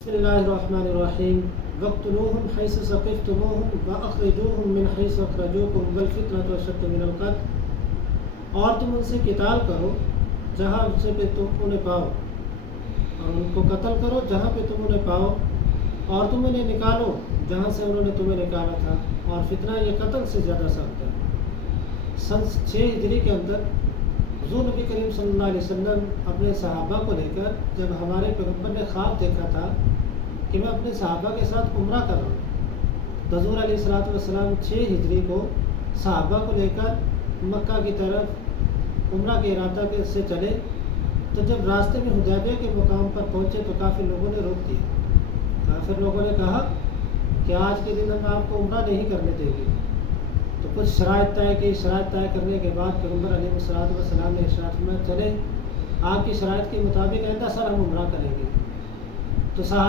بسم اللہ الرحمن الرحیم وَاقْتُلُوهُمْ حَيْثُ ثَقِفْتُمُوهُمْ وَأَخْرِجُوهُمْ مِنْ حَيْثُ أَخْرَجُوكُمْ وَالْفِتْنَةُ أَشَدُّ مِنَ الْقَتْلِ، اور تم ان سے قتال کرو جہاں سے پہ تم انہیں پاؤ، اور ان کو قتل کرو جہاں پہ تم انہیں پاؤ، اور تم انہیں نکالو جہاں سے انہوں نے تمہیں نکالا تھا، اور فتنہ یہ قتل سے زیادہ سخت ہے۔ سن 6 ہجری کے اندر حضور نبی کریم صلی اللہ علیہ وسلم اپنے صحابہ کو لے کر جب ہمارے پیغمبر نے خواب دیکھا تھا کہ میں اپنے صحابہ کے ساتھ عمرہ کر رہا ہوں، تو حضور علیہ السلام 6 ہجری کو صحابہ کو لے کر مکہ کی طرف عمرہ کے ارادہ سے چلے، تو جب راستے میں حدیبیہ کے مقام پر پہنچے تو کافی لوگوں نے روک دیا۔ کافر لوگوں نے کہا کہ آج کے دن ہم آپ کو عمرہ نہیں کرنے دیں گے۔ تو کچھ شرائط طے کی، شرائط طے کرنے کے بعد پیغمبر علیہ السلام نے ارشاد فرمایا چلے آپ کی شرائط کے مطابق آئندہ سال ہم عمرہ کریں گے۔ تو صحابہ